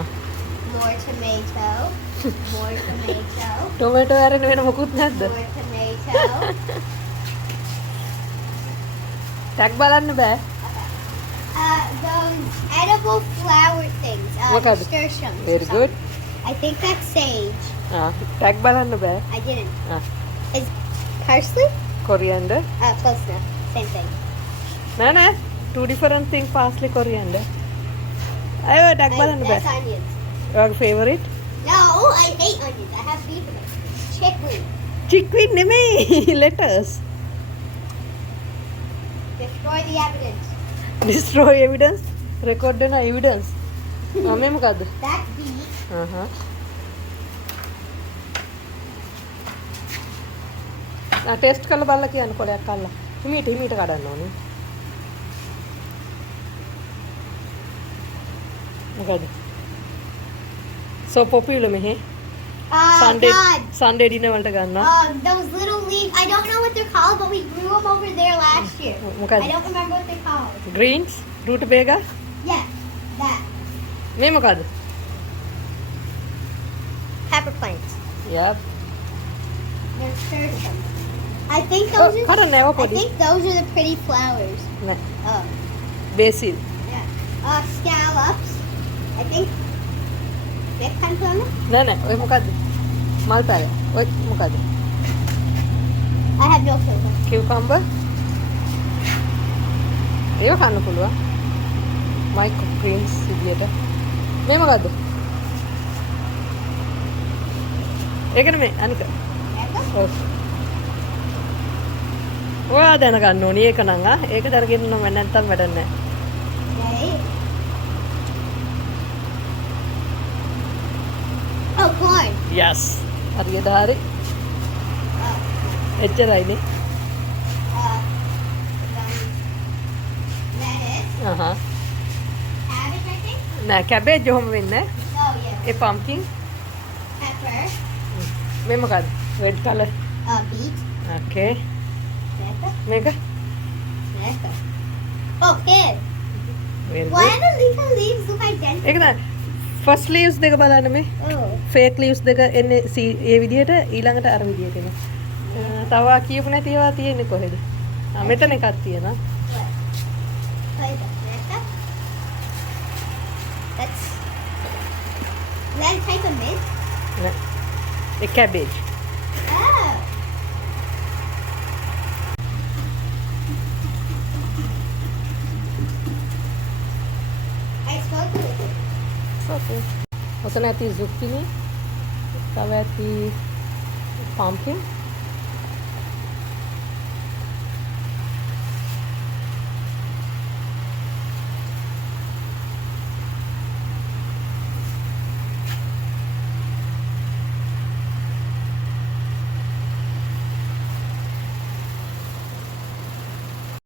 ආ. More tomato. More tomato. Tomato ඇරෙන වෙන මොකුත් නැද්ද? More tomato. ටැග් බලන්න බෑ. Those edible flower things. What? Nasturtiums. or Very good. something. I think that's sage. ආ ටැග් බලන්න බෑ. I didn't. ආ Is parsley? Coriander. Close enough. Same thing. නෑ. two different thing parsley coriander. අයව tag බලන්න That's බෑ. onions. ඔයාගේ favorite? No, I hate onions. I have beef in it. Chickweed. chickweed නෙමෙයි letters. Destroy the evidence. destroy evidence record වෙන evidence. මේ මොකද්ද? That beef. හහ. Test කරලා බලලා කියන්න කොලයක් අල්ලලා. හිමීට කඩන්න ඕනේ. මොකද? So popular මෙහි. God. Sunday dinner වලට ගන්නවා. Those little leaves. I don't know what they're called, but we grew them over there last year. මොකද? I don't remember what they're called. greens rutabaga Yeah, that. මේ මොකද? Pepper plants. yeah. Nasturtium. I think those are. කඩන්න නැව I පොඩි. think those are the pretty flowers. නෑ. Oh, basil. yeah. Scallops. I think. Big plant. නෑ. ඔය මොකද්ද? මල් පැල. ඔය මොකද්ද? I have no clue. cucumber. ඒව කන්න පුළුවන්. micro greens විදියට. මේ මොකද්ද? ඒක නෙමෙයි අනික. ඔව්. ඔයා දැනගන්න ඕනි ඒක නම් ඒක දැනගෙන නම් නැත්තම් වැඩක් නැහැ. Right. Oh, corn. yes. හරියට හරි. එච්චරයිනේ. Lettuce. Aha. Cabbage, I think. නෑ කැබේජ් ඔහොම වෙන්නේ නැහැ. Oh, yeah. ඒ pumpkin Pepper. මේ මොකද්ද? red color. Beet. okay. Nesta. මේක Nesta. Oh, kid. very Why good. do the leaves look identical? ඒක නෑ first leaves දෙක බලන්න මේ. Oh. fake leaves දෙක එන්නේ ඒ විදියට ඊළඟට අර විදියට එනවා. තව කියපු නැති ඒවා තියෙන්නේ කොහෙද? මෙතන එකක් තියෙනවා. What? What is that? Nesta? That's. Is that a type of mint? නෑ. ඒ cabbage. Oh. I spoke with it. ඔතන ඇති zucchini. තව ඇති pumpkin.